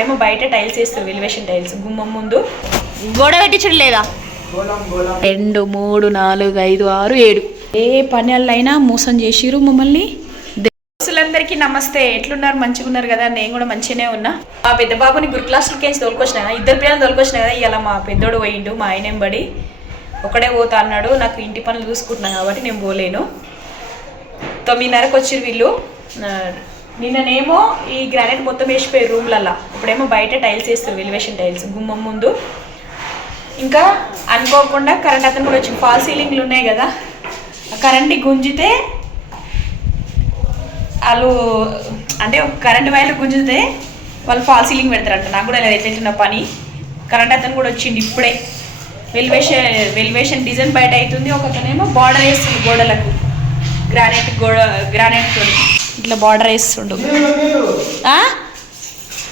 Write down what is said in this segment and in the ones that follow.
ఇప్పుడేమో బయట టైల్స్ వేస్తారు వెలివేషన్ టైల్స్. గుమ్మం ముందు. గోడ పెట్టించడం లేదా? రెండు మూడు నాలుగు ఐదు ఆరు ఏడు. ఏ పని అయినా మోసం చేసిరు మమ్మల్ని? దోస్తులందరికీ నమస్తే. ఎట్లున్నారు? మంచిగా ఉన్నారు కదా? నేను కూడా మంచిగానే ఉన్నా. మా పెద్ద బాబుని గురు క్లాస్లకి తోలుకొచ్చిన కదా, ఇద్దరు పిల్లలు తోలుకొచ్చిన కదా? ఇలా మా పెద్దోడు పోయిండు మా ఆయన బడి ఒకడే పోతా అన్నాడు. నాకు ఇంటి పనులు చూసుకుంటున్నాను కాబట్టి నేను పోలేను. తొమ్మిదిన్నరకు వచ్చిరు వీళ్ళు. నిన్ననేమో ఈ గ్రానైట్ మొత్తం వేసిపోయారు రూమ్లల్లో ఇప్పుడేమో బయట టైల్స్ వేస్తారు ఎలివేషన్ టైల్స్ గుమ్మం ముందు. ఇంకా అనుకోకుండా కరెంట్ అతను కూడా వచ్చింది. ఫాల్ సీలింగ్లు ఉన్నాయి కదా. కరెంట్ గుంజితే వాళ్ళు అంటే కరెంట్ వైర్లు గుంజితే వాళ్ళు ఫాల్ సీలింగ్ పెడతారంట. నాకు కూడా లేదు ఎట్లా పని. కరెంట్ అతను కూడా వచ్చింది ఇప్పుడే. వెలివేషన్ వెలివేషన్ డిజైన్ బయట అవుతుంది. ఒకతనేమో బార్డర్ వేస్తుంది గోడలకు. గ్రానైట్ గోడ గ్రానైట్ తోటి. ఇట్లా బార్డర్ వేస్తుండు?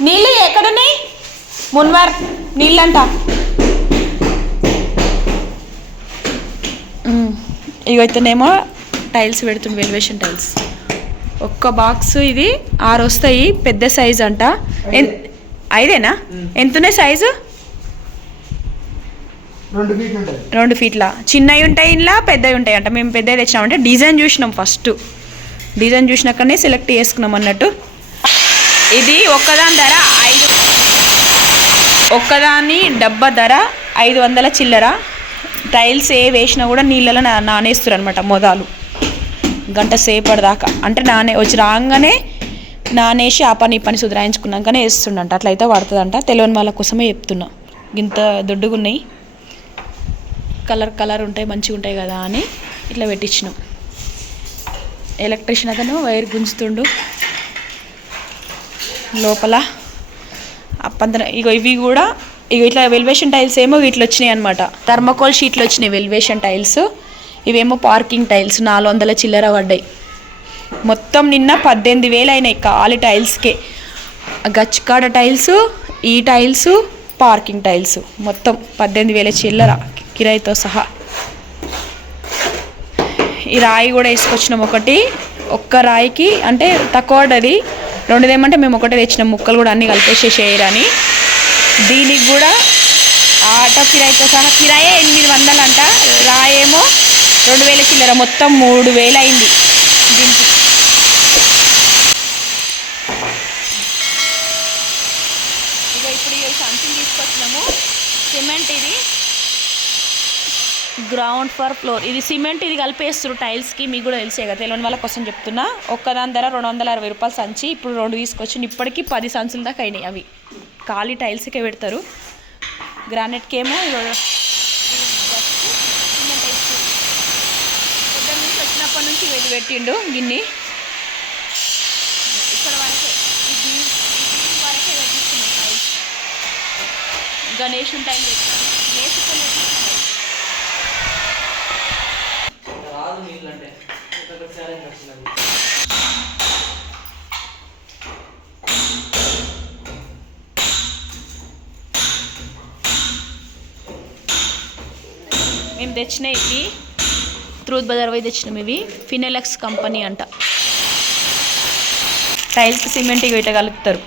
నీళ్ళు ఎక్కడున్నాయి? మున్వార్ నీళ్ళంట. ఇవైతేనేమో టైల్స్ పెడుతుంది వెలివేషన్ టైల్స్ ఒక్క బాక్స్ ఇది ఆరు వస్తాయి పెద్ద సైజ్ అంట. ఐదేనా? ఎంతున్నాయి సైజు రెండు ఫీట్లు ఉంటుంది రెండు ఫీట్ల చిన్నవి ఉంటాయి ఇలా పెద్దవి ఉంటాయి అంట. మేము పెద్దవి తెచ్చినామంటే డిజైన్ చూసినాం ఫస్ట్ డిజైన్ చూసినాకనే సెలెక్ట్ చేసుకున్నాం అన్నట్టు. ఇది ఒక్కదాని ధర ఐదు ఒక్కదాని డబ్బా ధర ఐదు వందల చిల్లర. టైల్స్ ఏ వేసినా కూడా నీళ్ళలో నా నానేస్తారు అనమాట మొదలు. గంట సేపటి దాకా అంటే నానే వచ్చి రాగానే నానేసి ఆ పని ఈ పని సుధరాయించుకున్నాకనే వేస్తుండంట. అట్లయితే పడుతుందంట. తెలియని వాళ్ళ కోసమే చెప్తున్నా. ఇంత దొడ్డుగా ఉన్నాయి కలర్ కలర్ ఉంటాయి మంచిగా ఉంటాయి కదా అని ఇట్లా పెట్టించినాం. ఎలక్ట్రిషియన్ అతను వైర్ గుంజుతుండు. లోపల అప్పంతన ఇగో ఇవి కూడా ఇగో ఇట్లా వెల్వేషన్ టైల్స్ ఏమో ఇట్లా వచ్చినాయి అనమాట థర్మకోల్ షీట్లు వచ్చినాయి వెల్వేషన్ టైల్స్. ఇవేమో పార్కింగ్ టైల్స్ నాలుగు వందల చిల్లర పడ్డాయి. మొత్తం నిన్న పద్దెనిమిది వేలు అయినాయి ఖాళీ టైల్స్కే. గచ్చుకాడ టైల్స్ ఈ టైల్స్ పార్కింగ్ టైల్స్. మొత్తం పద్దెనిమిది వేల చిల్లర కిరాయితో సహా. ఈ రాయి కూడా వేసుకొచ్చినాం ఒకటి. ఒక్క రాయికి అంటే తక్కువ పడ్డది. రెండుదేమంటే మేము ఒకటే తెచ్చినాం. ముక్కలు కూడా అన్నీ కలిపేసేసేయరని దీనికి కూడా ఆటో కిరాయితో సహా కిరాయే ఎనిమిది వందలు అంట రాయేమో రెండు వేల చిల్లర. మొత్తం మూడు వేలు అయింది దీనికి ఇక ఇప్పుడు ఈ సంచులు తీసుకొచ్చినాము సిమెంట్ ఇది గ్రౌండ్ ఫర్ ఫ్లోర్ ఇది సిమెంట్ ఇది కలిపేస్తారు టైల్స్కి మీకు కూడా తెలిసే కదా తెలియని వాళ్ళ కోసం చెప్తున్నా. ఒక్కదాని ధర రెండు వందల అరవై రూపాయలు సంచి ఇప్పుడు రెండు తీసుకొచ్చి ఇప్పటికీ పది సంచుల దాకా అయినాయి అవి. ఖాళీ టైల్స్కే పెడతారు. గ్రానైట్కి ఏమో నుంచి వచ్చినప్పటి నుంచి ఇది పెట్టిండు గిన్ని. ఇక్కడ వరకే ఈ బీమ్ వరకే గణేష్ టైం వేసుకొని రాదు నీళ్ళు అంటే ఒకసారి వచ్చినది మేము తెచ్చిన ఇవి త్రూత్ బజార్ పోయి తెచ్చినాం ఇవి ఫినెలక్స్ కంపెనీ అంట. టైల్స్ సిమెంట్ ఇవి కలుపుతారు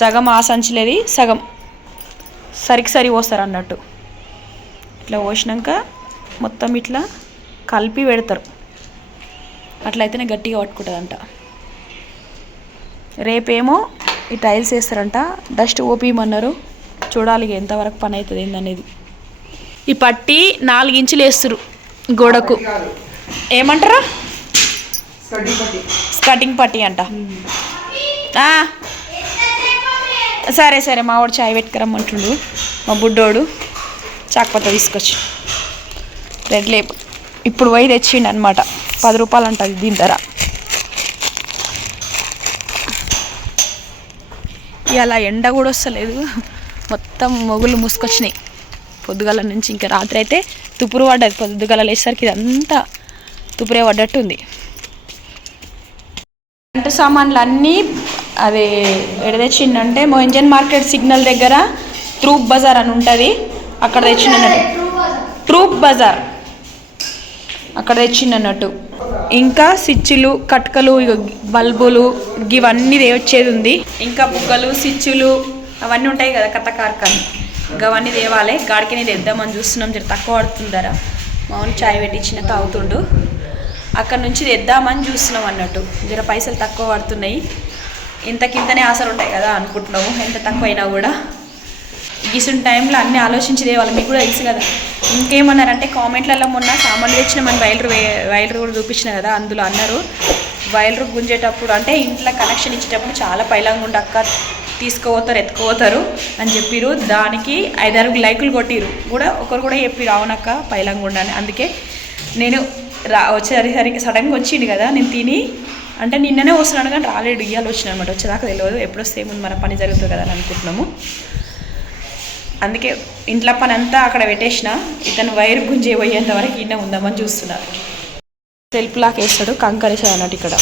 సగం ఆ సంచిలేది సగం సరికి సరి పోస్తారు అన్నట్టు. ఇట్లా పోసినాక మొత్తం ఇట్లా కలిపి పెడతారు. అట్లయితేనే గట్టిగా పట్టుకుంటుందంట. రేపేమో ఈ టైల్స్ వేస్తారంట. డస్ట్ ఓపీయమన్నారు. చూడాలి ఎంతవరకు పని అవుతుంది ఏందనేది. ఈ పట్టి నాలుగు ఇంచులు వేస్తారు గోడకు. ఏమంటారా? స్కటింగ్ పట్టి అంట. సరే సరే మా వాడు చాయ్ పెట్టుకురమ్మంటుండు మా బుడ్డోడు చాకపోతే తీసుకొచ్చి. రెడ్ లేబుల్ ఇప్పుడు పోయి తెచ్చిండు అనమాట పది రూపాయలు అంటది దీని ధర. ఇలా ఎండ కూడా వస్తలేదు. మొత్తం మొగులు మూసుకొచ్చినాయి. పొద్దుగల నుంచి ఇంకా రాత్రి అయితే తుపురు పడ్డది. పొద్దుగల లేసరికి ఇదంతా తుపురే పడ్డట్టుంది వంట సామాన్లు అన్నీ అది ఎడ తెచ్చిండంటే మోయింజన్ మార్కెట్ సిగ్నల్ దగ్గర ట్రూప్ బజార్ అని ఉంటుంది. అక్కడ తెచ్చిండన్నట్టు ట్రూప్ బజార్. అక్కడ తెచ్చిండన్నట్టు ఇంకా స్విచ్లు కట్కలు బల్బులు ఇవన్నీ వచ్చేది ఉంది. ఇంకా బుగ్గలు స్విచ్లు అవన్నీ ఉంటాయి కదా కథ కార్ఖాన. అవన్నీ తేవాలి. గాడికి తెద్దామని చూస్తున్నాం. జర తక్కువ పడుతుంది ధర మామూలు చాయ్ పెట్టించిన తాగుతుండు. అక్కడ నుంచి తెద్దామని చూస్తున్నాం అన్నట్టు. జర పైసలు తక్కువ పడుతున్నాయి. ఇంతకింతనే ఆశలు ఉంటాయి కదా అనుకుంటున్నాము. ఎంత తక్కువైనా కూడా. గీసిన టైంలో అన్నీ ఆలోచించేదే వాళ్ళు మీకు కూడా తెలుసు కదా. ఇంకేమన్నారంటే కామెంట్లలో మొన్న సామాన్లు తెచ్చిన మన వైలరు వైలర్ కూడా చూపించిన కదా అందులో అన్నారు. వైలరు గుంజేటప్పుడు అంటే ఇంట్లో కనెక్షన్ ఇచ్చేటప్పుడు చాలా పైలంగా ఉండి అక్క తీసుకుపోతారు ఎత్తుకుపోతారు అని చెప్పిరు. దానికి ఐదారు లైకులు కొట్టిరు. కూడా ఒకరు కూడా చెప్పిరు అవునక్క పైలంగా ఉండని అందుకే నేను రా వచ్చేసరికి సడన్గా వచ్చిండు కదా నేను తిని అంటే నిన్ననే వస్తున్నాను కానీ రాలేడు ఇయ్యాలి వచ్చిన అనమాట. వచ్చేదాకా తెలియదు ఎప్పుడు వస్తే మన పని జరుగుతుంది కదా అని అనుకుంటున్నాము. అందుకే ఇంట్లో పని అంతా అక్కడ పెట్టేసిన. ఇతను వైర్ గుంజే పోయేంత వరకు ఈయన ఉందామని చూస్తున్నారు. సెల్ఫ్ లాక్ వేస్తాడు కంకరేసాడు అన్నట్టు ఇక్కడ.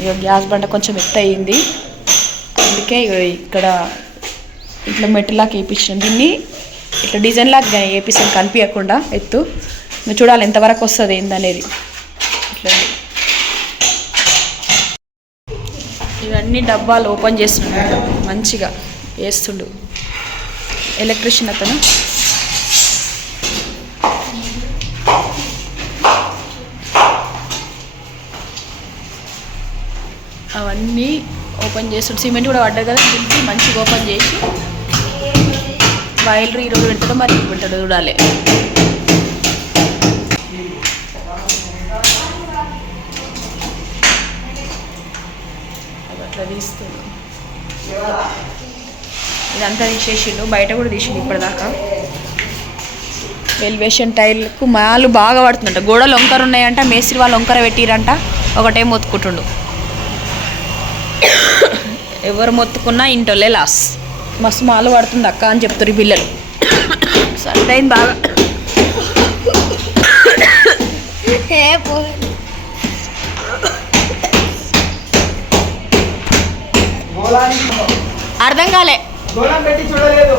ఇక గ్యాస్ బండ కొంచెం ఎత్త అయింది అందుకే ఇక్కడ ఇట్లా మెట్టులాగా వేయించిన దీన్ని ఇట్లా డిజైన్ లాగా వేపిస్తాను కనిపించకుండా ఎత్తు. నువ్వు చూడాలి ఎంతవరకు వస్తుంది ఏందనేది. ఇట్లా అన్ని డబ్బాలు ఓపెన్ చేస్తున్నాడు. మంచిగా వేస్తుండు. ఎలక్ట్రిషియన్ అతను. అవన్నీ ఓపెన్ చేస్తుండు. సిమెంట్ కూడా పడ్డది కదా దీనికి మంచిగా ఓపెన్ చేసి. వైర్లు ఈరోజు పెడతాడో మరి ఇప్పుడు చూడాలి అది అట్లా తీస్తుంది ఇదంతా తీసేసిండు బయట కూడా తీసిండు ఇప్పటిదాకా. ఎలివేషన్ టైల్కు మాలు బాగా పడుతుందంట. గోడలు వంకర ఉన్నాయంట మేస్త్రి వాళ్ళు వంకర పెట్టిరంట ఒకటే మొత్తుకుంటుండు. ఎవరు మొత్తుకున్నా ఇంటోళ్ళే లాస్ మస్తు మాలు పడుతుంది అక్క అని చెప్తారు పిల్లలు. సర్దైంది బాగా. అర్థం కాలే. గోళం పెట్టి చూడలేదు.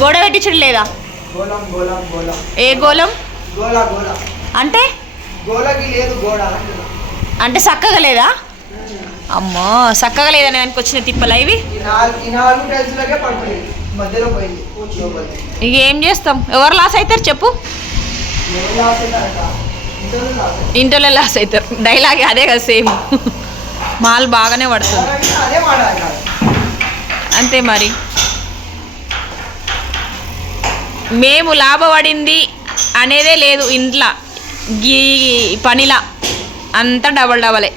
గోడ పెట్టించడం లేదా గోళం గోళం గోళం. ఏ గోళం? గోళ గోళ. అంటే? గోళకి లేదు గోడ అంటున్నా. అంటే చక్కగా లేదా? అమ్మో చక్కగా లేదని దానికి వచ్చిన తిప్పలా ఇవి? ఈ నాలుగు ఈ నాలుగు టైల్స్లకే పడుతుంది మధ్యలో పోయింది. లోపలికి. ఇక ఏం చేస్తాం? ఎవరు లాస్ అవుతారు చెప్పు. ఎవరు లాస్ అవుతారట? ఇంటర్లో లాస్ అవుతారు. ఇంట్లో లాస్ అవుతారు డైలాగ్ అదే కదా సేమ్. మాల్ బాగానే పడుతుంది. ఎవరైనా అదే. అంతే మరి. మేము లాభపడింది అనేదే లేదు ఇంట్లో. గీ పనిలా అంతా డబల్ డబలే.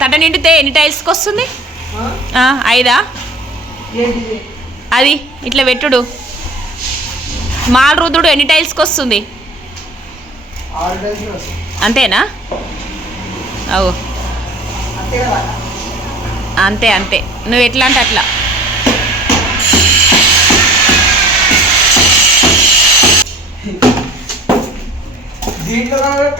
తట నిండితే ఎన్ని టైల్స్కి వస్తుంది ఐదా? అది ఇట్లా పెట్టుడు. మాల్ రుద్దుడు ఎన్ని టైల్స్కి వస్తుంది ఆరు టైల్స్ అంతేనా? అవు. అంతే అంతే. నువ్వు ఎట్లా అంటే అట్లా దీంట్లో కనుక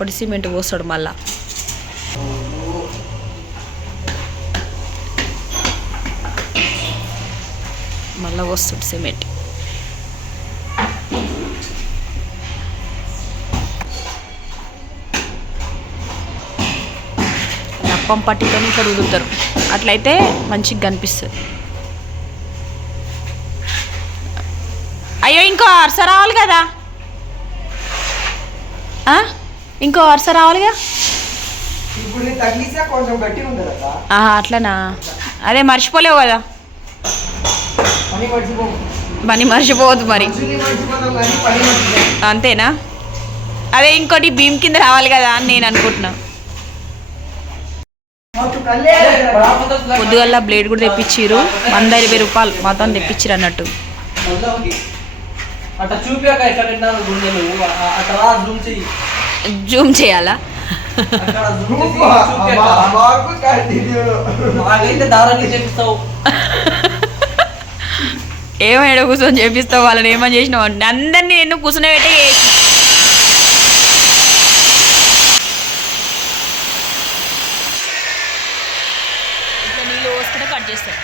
పొడి సిమెంట్ పోస్తాడు మళ్ళా. మళ్ళా వస్తుంది సిమెంట్. నప్పం పట్టితో ఇక్కడ వదులుతారు అట్లయితే మంచిగా కనిపిస్తుంది. అయ్యో ఇంకో అరసరావాలి కదా? ఆ? ఇంకో వరుస రావాలిగా అట్లనా అదే మర్చిపోలేవు కదా పని మర్చిపోవద్దు మరి అంతేనా అదే ఇంకోటి భీమ్ కింద రావాలి కదా అని నేను అనుకుంటున్నా పొద్దుగల్లా బ్లేడ్ కూడా తెప్పించిర్రు వంద ఇరవై రూపాయలు మొత్తం తెప్పించిర్రు అన్నట్టు అట్లా చూపాక ఎక్కడ పెట్టినారు గుండెలు అ- అట్లా రా జూమ్ చెయ్యి జూమ్ చేయాలా? ఏమైనా కూర్చొని చేపిస్తావు? వాళ్ళని ఏమని చేసినావు? అంటే అందరినీ నేను కూర్చునే పెట్టే చేస్తాను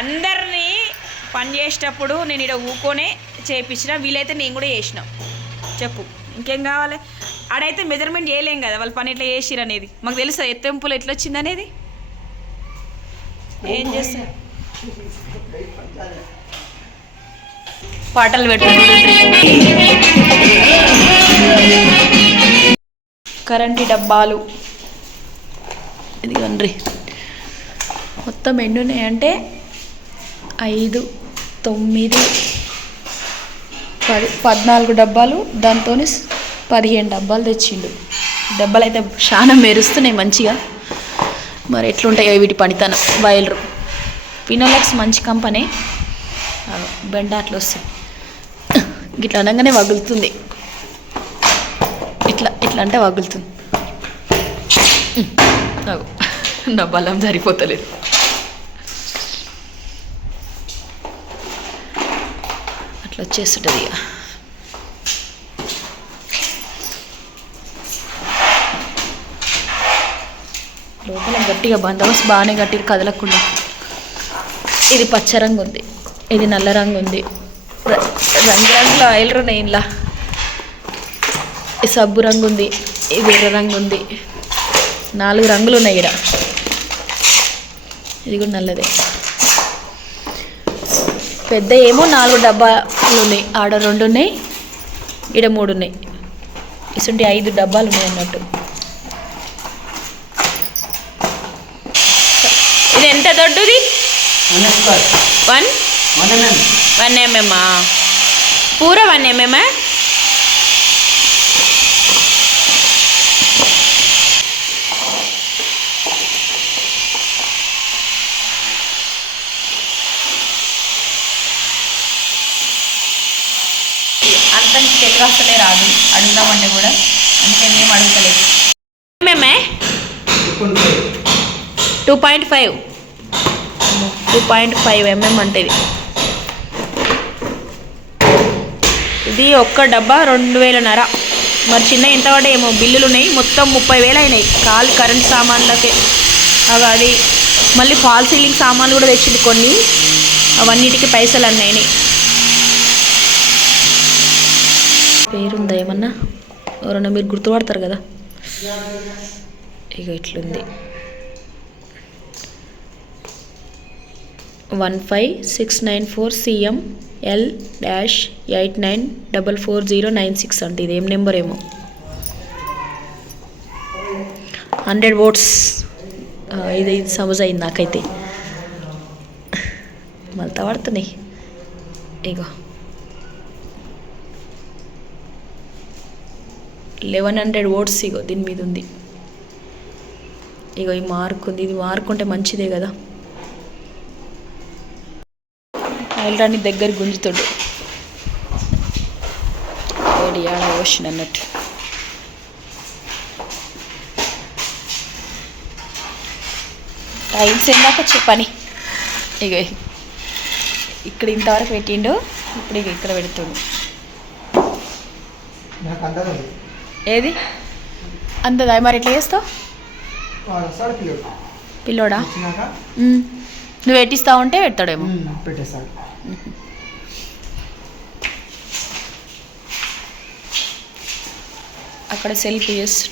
అందరినీ పని చేసేటప్పుడు నేను ఇక్కడ ఊకోనే చేయించిన వీలైతే నేను కూడా చేసిన. చెప్పు. ఇంకేం కావాలి? ఆడైతే మెజర్మెంట్ చేయలేం కదా వాళ్ళు పని ఎట్లా చేసిరు అనేది. మాకు తెలుసా ఎత్తెంపులు ఎట్లా వచ్చింది అనేది. ఏం చేస్తారు? పాటలు పెట్టుకుంటుండ్రి కరెంటు డబ్బాలు. ఇదిగోండి మొత్తం ఎన్ని ఉన్నాయంటే ఐదు తొమ్మిది పది పద్నాలుగు డబ్బాలు. దాంతో పదిహేను డబ్బాలు తెచ్చిండు. డబ్బాలు అయితే చాలా మెరుస్తున్నాయి మంచిగా. మరి ఎట్లుంటాయో వీటి పనితనం వైలరు ఫినోలెక్స్ మంచి కంపెనీ. బెండ అట్లా వస్తుంది ఇట్లా అనగానే వగులుతుంది. ఇట్లా ఇట్లా అంటే వగులుతుంది. నా బలం సరిపోతలేదు. అట్లా వచ్చేస్తుంటుంది ఇక లోపల గట్టిగా బందోబస్తు బాగానే కట్టిరు కదలకుండా. ఇది పచ్చ రంగు ఉంది. ఇది నల్ల రంగు ఉంది. రంగు రంగురంగుల ఆయిల్ ఉన్నాయి ఇలా సబ్బు రంగు ఉంది. ఇది ఎర్ర రంగు ఉంది. నాలుగు రంగులు ఉన్నాయి ఇక్కడ ఇది కూడా నల్లదే. పెద్ద ఏమో నాలుగు డబ్బాలు ఉన్నాయి. ఆడ రెండు ఉన్నాయి. ఈడ మూడు ఉన్నాయి. ఇసుంటి ఐదు డబ్బాలు ఉన్నాయి అన్నట్టు ఇది ఎంత దొడ్డుది వన్ వన్ ఎంఎమ్మా పూర వన్ ఎంఎమ్మా అంత తెలుగు అసలే రాదు అడుగుదామంటే కూడా అందుకే ఏం అడుగుతలేదు MMA two point five two point five M M ఇది. ఇది ఒక్క డబ్బా రెండు వేలన్నర మరి చిన్న ఎంత పడ్డా ఏమో? బిల్లులు ఉన్నాయి. మొత్తం ముప్పై వేలు అయినాయి. కాలు కరెంట్ సామాన్లకే. అవి అది మళ్ళీ ఫాల్ సీలింగ్ సామాన్లు కూడా తెచ్చింది కొన్ని. అవన్నిటికి పైసలు అన్నాయి పేరుందా ఏమన్నా? ఎవరన్నా మీరు గుర్తుపడతారు కదా? ఇక ఇట్లుంది. One five six nine four CM L dash eight nine double four zero nine six అంటే ఇదేం నెంబర్ ఏమో? హండ్రెడ్ ఓట్స్ ఇది ఇది సమజ్ అయింది నాకైతే. మళ్ళీ పడుతున్నాయి ఇగో. లెవెన్ హండ్రెడ్ ఓట్స్ ఇగో దీని మీద ఉంది. ఇగో ఈ మార్క్ ఉంది. ఇది మార్క్ ఉంటే మంచిదే కదా. వెళ్ళడానికి దగ్గర గుంజుతాడు వేడి ఆడ ఓషన్ అన్నట్టు. టైల్స్ ఎందాక వచ్చే పని. ఇక ఇక్కడ ఇంతవరకు పెట్టిండు ఇప్పుడు ఇక ఇక్కడ పెడుతుండు. ఏది? అంతదా? మరి ఎట్లా చేస్తావు? పిల్లోడా. నువ్వు పెట్టిస్తా ఉంటే పెడతాడేమో. పెట్టేస్తాడు. అక్కడ సెల్ఫీ చేస్తు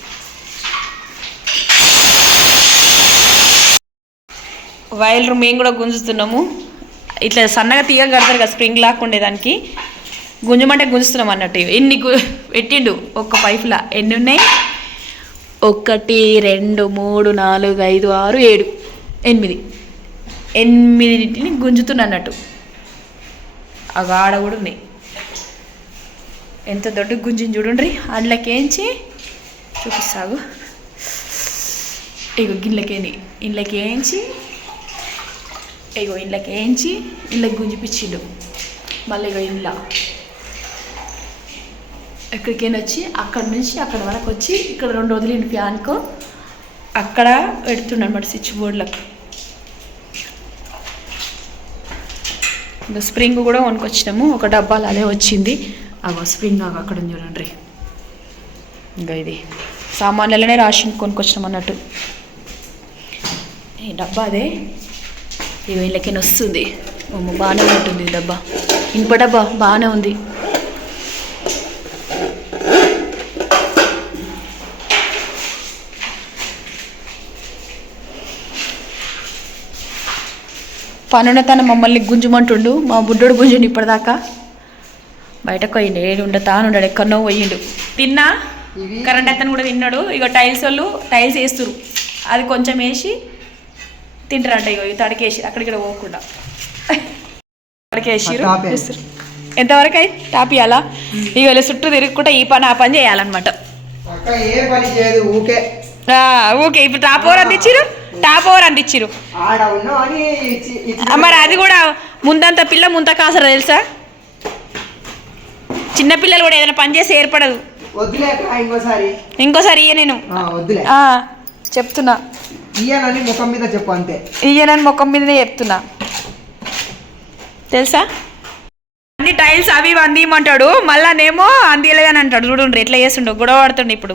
వైల్ మేము కూడా గుంజుతున్నాము. ఇట్లా సన్నగా తీగ కడతారు కదా స్ప్రింగ్ లాక్ ఉండేదానికి. గుంజమంటే గుంజుతున్నాం అన్నట్టు. ఎన్ని గు పెట్టిండు? ఒక్క పైపులా. ఎన్ని ఉన్నాయి? ఒకటి రెండు మూడు నాలుగు ఐదు ఆరు ఏడు ఎనిమిది. ఎనిమిదింటిని గుంజుతున్నా అన్నట్టు ఆ ఆడ కూడా ఉన్నాయి. ఎంత దొడ్డు గుంజిని చూడండి అందులోకేంచి? చూపిస్తాగు. ఇగో గిన్నెలకేని ఇండ్లకేంచి? ఇగో ఇండ్లకేంచి? ఇళ్ళకి గుంజిపించిండు మళ్ళీ ఇగో ఇండ్ల. ఎక్కడికైనా వచ్చి? అక్కడ నుంచి అక్కడ వరకు వచ్చి ఇక్కడ రెండు వదిలిండు ఫ్యాన్కో. అక్కడ పెడుతుండ అనమాట స్విచ్ బోర్డులకు. ఇంకా స్ప్రింగ్ కూడా కొనుక్కొచ్చినాము. ఒక డబ్బాలు అదే వచ్చింది. అగో స్ప్రింగ్ అగో అక్కడ చూడండి. ఇంకా ఇది సామాన్లలోనే రాసి కొనుక్కొచ్చినాం అన్నట్టు. ఈ డబ్బా అదే? ఈ వీళ్ళకి వస్తుంది అమ్మో, బాగానే ఉంటుంది డబ్బా. ఇనుప డబ్బా బాగానే ఉంది. పనున తన మమ్మల్ని గుంజుమంటుండు. మా బుడ్డోడు గుంజుండు ఇప్పటిదాకా. బయటకు పోయిండు ఏడు ఉండతా ఉన్నాడు ఎక్కడనో పోయిండు. తిన్నా? కరెంట్ అతను కూడా తిన్నాడు. ఇక టైల్స్ వాళ్ళు టైల్స్ వేస్తురు అది కొంచెం వేసి తింటారంట ఇగో. ఇవి తడికేసి అక్కడికి పోకుండా. తడికేసిరు. ఎంతవరకు? అయి టాప్ ఇవ్వాలా ఇక చుట్టూ తిరుగుకుంటా ఈ పని ఆ పని చేయాలన్నమాట. ఊకే. ఇప్పుడు టాప్ ఓవర్ అందించిరు టాప్ ఓవర్ అందించిరు మరి అది కూడా ముందంత పిల్ల ముంత కాసరా తెలుసా? చిన్న పిల్లలు కూడా ఏదైనా పని చేసి ఏర్పడదు. ఇంకోసారి. ఇంకోసారి ఇయ్య నేను. ఆ, వద్దులే. ఆ, చెప్తున్నా. ఇయ్యనని ముఖం మీద చెప్పు అంతే. ఇయ్యనని ముఖం మీదనే చెప్తున్నా. తెలుసా? టైల్స్ అవి అందియమంటాడు. మళ్ళా నేమో అందియలేదని అంటాడు. చూడండి ఎట్లా చేస్తుండో గొడవ పడుతుండు ఇప్పుడు.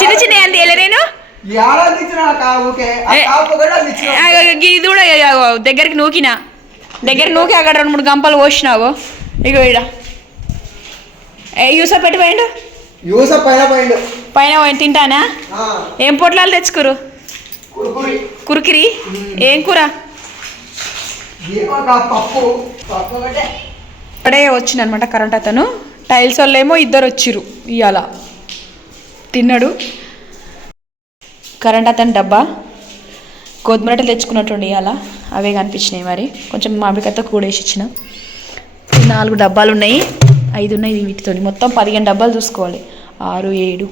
చిన్న చిన్న అందియలే నేను? ఇది కూడా దగ్గరికి నూకినా. దగ్గర నూకి అక్కడ రెండు మూడు గంపలు పోసినావు. ఇగో ఇడ యూసా పెట్టి పోయిండు? యూస పైన పోయిండు. పైన పోయి తింటానా? ఏం పొట్లాలు తెచ్చుకురు కురికిరి. ఏం కూర ఏమో అక్క, పప్పు పప్పు ఒకటే ఇక్కడే వచ్చింది అనమాట కరెంట్ అతను. టైల్స్ వాళ్ళేమో ఇద్దరు వచ్చిరు ఇవాళ తిన్నాడు. కరెంట్ అతను డబ్బా. గోధుమరటలు తెచ్చుకున్నట్టుండి ఇవాళ అవే కనిపించినాయి మరి. కొంచెం మామిడికాయతో కూడేసి ఇచ్చిన. నాలుగు డబ్బాలు ఉన్నాయి. ఐదు ఉన్నాయి వీటితో మొత్తం పదిహేను డబ్బాలు చూసుకోవాలి. ఆరు ఏడు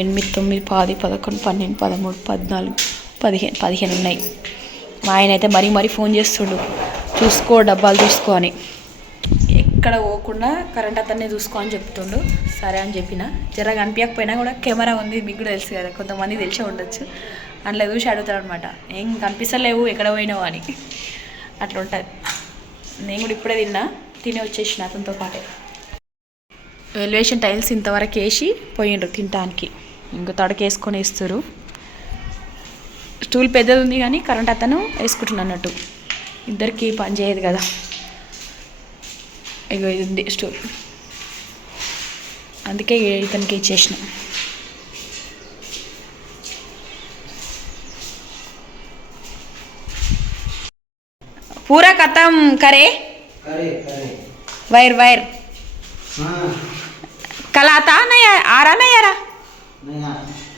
ఎనిమిది తొమ్మిది పది పదకొండు పన్నెండు పదమూడు పద్నాలుగు పదిహేను పదిహేను ఉన్నాయి. మా ఆయన అయితే మరీ మరీ ఫోన్ చేస్తుండు. చూసుకో డబ్బాలు చూసుకో అని. ఎక్కడ పోకుండా కరెంట్ అతన్నే చూసుకో అని చెప్తుండు. సరే అని చెప్పిన. జర కనిపించకపోయినా కూడా కెమెరా ఉంది మీకు కూడా తెలుసు కదా. కొంతమంది తెలిసే ఉండొచ్చు. అందులో చూసి అడుగుతాడు అనమాట ఏం కనిపిస్తలేవు ఎక్కడ పోయినావు అని. అట్లా ఉంటుంది. నేను కూడా ఇప్పుడే తిన్నా. తిని వచ్చేసిన అతనితో పాటే. ఎలివేషన్ టైల్స్ ఇంతవరకు వేసి పోయిండ్రు తినడానికి ఇంకో తడకేసుకొని ఇస్తారు స్టూల్ పెద్దది ఉంది కానీ కరెంట్ అతను వేసుకుంటున్నా అన్నట్టు ఇద్దరికి పని చేయదు కదా ఇగో ఇది ఉంది స్టూల్ అందుకే ఇతనికి ఇచ్చేసిన పూరా కథం కరే అరే అరే వైర్ వైర్ कल आता नहीं आ आ रहा नहीं आ रहा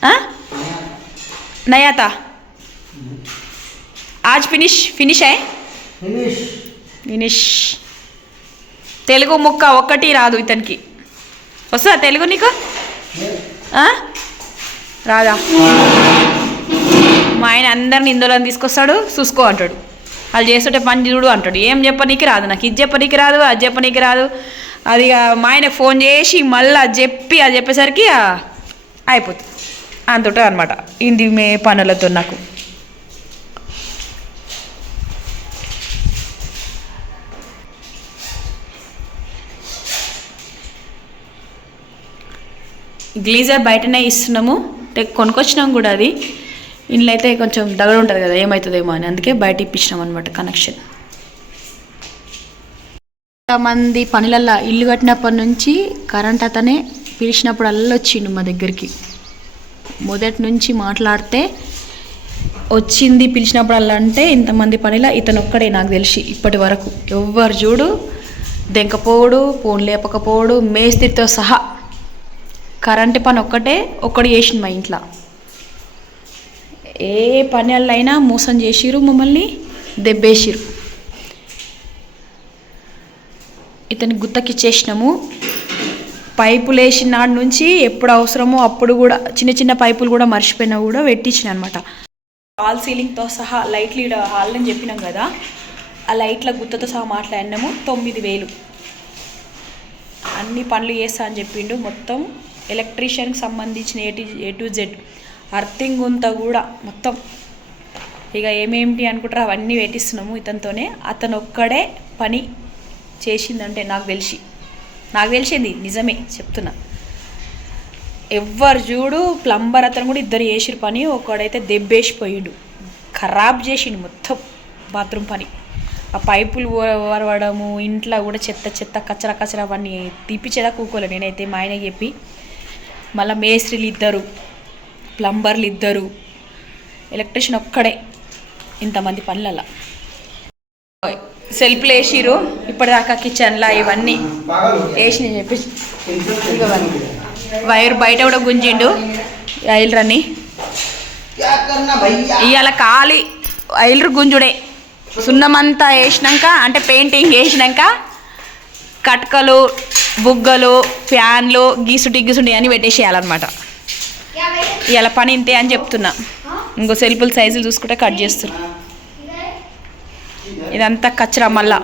हाँ? नहीं आता आज फिनिश फिनिश है ఫినిష్ ఫినిష్ తెలుగు ముక్క ఒక్కటి రాదు ఇతనికి వస్తుందా తెలుగు నీకు ఆ? రాదా మా ఆయన అందరిని ఇందులో తీసుకొస్తాడు చూసుకో అంటాడు వాళ్ళు చేస్తుంటే పని చూడు అంటాడు ఏం చెప్పనీకి రాదు నాకు ఇది చెప్పనీకి రాదు అది చెప్పనీకి రాదు అది ఇక మా ఆయనకు ఫోన్ చేసి మళ్ళీ అది చెప్పి అది చెప్పేసరికి ఆ, అయిపోతుంది అంత అనమాట ఇది మే పనులతో నాకు గ్లీజర్ బయటనే ఇస్తున్నాము. కొనుక్కొచ్చినాం కూడా అది. ఇంట్లో అయితే కొంచెం దగడ ఉంటుంది కదా ఏమవుతుందేమో అని. అందుకే బయట ఇప్పించినాం అనమాట కనెక్షన్. మంది పనులల్లో ఇల్లు కట్టినప్పటి నుంచి కరెంట్ అతనే పిలిచినప్పుడు అల్ల వచ్చిండు మా దగ్గరికి. మొదటి నుంచి మాట్లాడితే వచ్చింది పిలిచినప్పుడు అలా అంటే ఇంతమంది పనిలా ఇతను ఒక్కడే నాకు తెలిసి ఇప్పటి వరకు. ఎవ్వరు చూడు దెంకపోడు ఫోన్ లేపకపోడు మేస్త్రితో సహా కరెంటు పని ఒక్కటే ఒక్కడు చేసింది మా ఇంట్లో. ఏ పని అయినా మోసం చేసిరు మమ్మల్ని దెబ్బేసిరు ఇతని గుత్తకిచ్చేసినాము. పైపులు వేసిన నాడు నుంచి ఎప్పుడు అవసరమో అప్పుడు కూడా చిన్న చిన్న పైపులు కూడా మర్చిపోయినా కూడా పెట్టించిన అనమాట హాల్ సీలింగ్తో సహా లైట్లు ఇక్కడ హాల్ అని చెప్పినాం కదా ఆ లైట్ల గుత్తతో సహా మాట్లాడినాము తొమ్మిది వేలు. అన్ని పనులు చేస్తా అని చెప్పిండు మొత్తం ఎలక్ట్రీషియన్కి సంబంధించిన ఏ ఏ టు జెడ్ అర్థింగ్ అంతా కూడా మొత్తం. ఇక ఏమేమిటి అనుకుంటారో అవన్నీ పెట్టిస్తున్నాము ఇతనితోనే. అతను ఒక్కడే పని చేసిందంటే నాకు తెలిసి. నాకు తెలిసింది నిజమే చెప్తున్నా. ఎవ్వరు చూడు ప్లంబర్ అతను కూడా ఇద్దరు చేసిరు పని ఒకడైతే దెబ్బేసిపోయిండు. ఖరాబ్ చేసిండు మొత్తం బాత్రూమ్ పని. ఆ పైపులు వరవడము ఇంట్లో కూడా చెత్త చెత్త కచరా కచరా అవన్నీ తీపిచ్చేదా కూకోలే నేనైతే మా ఆయనకి చెప్పి. మళ్ళీ మేస్త్రీలు ఇద్దరు ప్లంబర్లు ఇద్దరు ఎలక్ట్రిషియన్ ఒక్కడే ఇంతమంది పనులలా. సెల్ఫ్లు వేసిరు ఇప్పటిదాకా కిచెన్లా ఇవన్నీ వేసి నేను చెప్పి. వైర్ బయట కూడా గుంజిండు ఆయిల్ రని ఇవాళ ఖాళీ ఆయిల్ గుంజుడే. సున్నమంతా వేసినాక అంటే పెయింటింగ్ వేసినాక కట్కలు బుగ్గలు ఫ్యాన్లు గీసుటి గీసుటి అని పెట్టేసేయాలన్నమాట. ఇలా పని ఇంతే అని చెప్తున్నా. ఇంకో సెల్పుల సైజులు చూసుకుంటే కట్ చేస్తున్నా ఇదంతా కచ్చరా మళ్ళా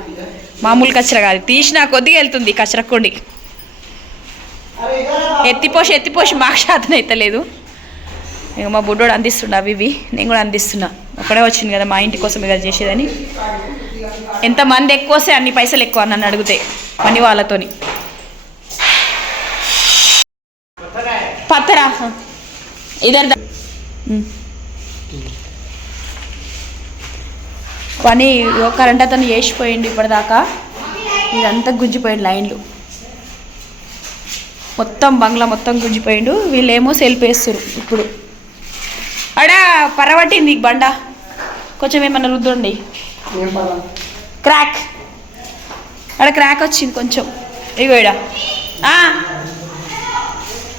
మామూలు కచ్చరా కాదు. తీసినా కొద్దిగా వెళ్తుంది కచ్చరా కొండి. ఎత్తిపోసి ఎత్తిపోసి మాకు శాతం అయితే లేదు. ఇక మా బుడ్డోడు అందిస్తున్నా అవి ఇవి. నేను కూడా అందిస్తున్నా. ఒకడే వచ్చింది కదా మా ఇంటి కోసం ఇక చేసేదని. ఎంతమంది ఎక్కువ వస్తే అన్ని పైసలు ఎక్కువ నన్ను అడిగితే పని వాళ్ళతోని. పత్తరా? ఇద్దరు దా- పని కరెంట్ అతను వేసిపోయింది ఇప్పటిదాకా. ఇదంతా గుంజిపోయింది లైన్లు. మొత్తం బంగ్లా మొత్తం గుంజిపోయిండు. వీళ్ళేమో సెల్ఫ్ వేస్తారు ఇప్పుడు. అడా పరవట్టింది బండ. కొంచెం ఏమన్నా రుద్దండి. క్రాక్ అక్కడ క్రాక్ వచ్చింది కొంచెం. ఇగో ఇడ ఆ.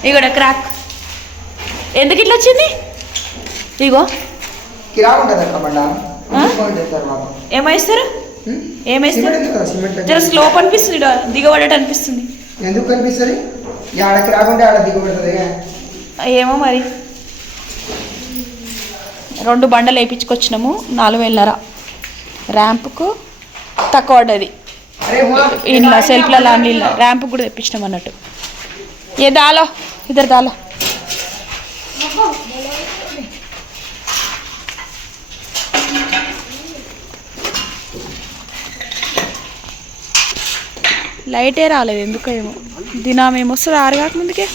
ఇగోడ క్రాక్ ఎందుకు ఇట్లా వచ్చింది? ఇగో. ఏమైస్తారు? ఏమేస్తారు జర స్లోప్ అనిపిస్తుంది దిగబడేట అనిపిస్తుంది. ఎందుకు కనిపిస్తుంది? ఆడ దిగుబడుతుంది ఏమో మరి. రెండు బండలు వేయించుకొచ్చినాము. నాలుగు వేలన్నర ర్యాంప్కు తక్కువ పడ్డది. ఇంట్లో సెల్ఫ్లలో అన్ని ర్యాంప్ కూడా తెప్పించినాం అన్నట్టు. ఏ దాలో? ఇద్దరు దాలో. లైటే రాలేదు ఎందుకో ఏమో. దినాం ఏమొస్తుంది ఆరు కాక ముందుకే.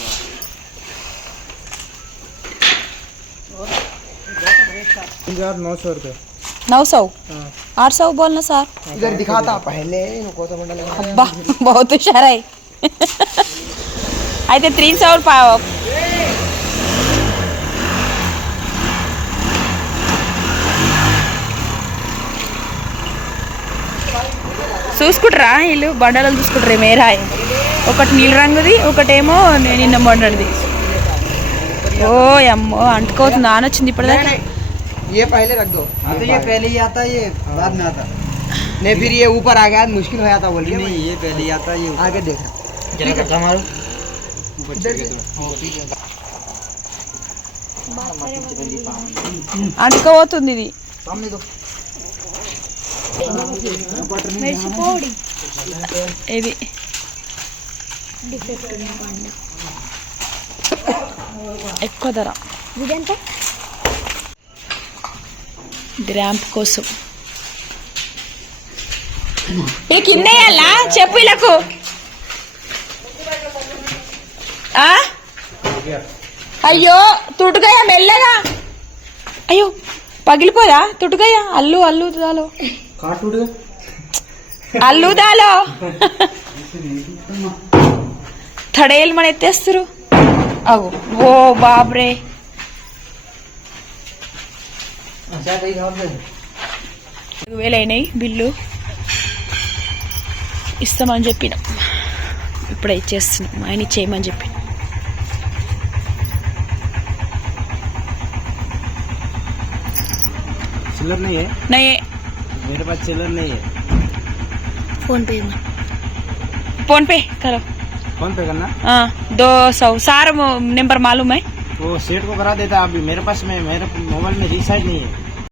नौ सौ आठ सौ बोलना सर इधर दिखाता पहले इनको तो बंडल लगा। అబ్బా बहुत హుషారాయి అయితే త్రీ సౌ చూసుకుంటారా వీళ్ళు బండలు చూసుకుంటారు మేరాయి ఒకటి నీళ్ళ రంగుది ఒకటేమో నేను నిన్న మొన్నటిది ఓ అమ్మో అంటుకోతుంది నానొచ్చింది ఇప్పటిదాకా ये पहले रख दो तो ये पहले ही आता ये बाद में आता नहीं फिर ये ऊपर आ गया मुश्किल हो जाता बोलिए नहीं ये पहले ही आता ये आगे देख जरा कट्टा मारो అంటుకోబోతుంది ఇది सामने दो ఇది ఎక్కువ ధర గ్రాంప్ కోసం. ఇది కింద చెప్పు ఇలాకు అయ్యో తుటుకయ్యా మెల్లగా. అయ్యో పగిలిపోదా? తుటుకయ్యా అల్లు అల్లుదాలో అల్లుదాలో తడేలు మన ఎత్తేస్తారు. అవు ఓ బాబ్రే. अच्छा कहीं काम से ఐదు వేలు అయినాయి బిల్లు ఇస్తామని చెప్పిన ఇప్పుడే ఇచ్చేస్తున్నాం ఆయన ఇచ్చేయమని చెప్పి चिल्लर नहीं है నయ్యే मेरे पास चिल्लर नहीं है ఫోన్ పే ఫోన్ पे करो कौन पे करना हाँ दो सौ सारा नंबर मालूम है वो सेट को करा देता अभी मेरे पास में मेरे मोबाइल में रिचार्ज नहीं है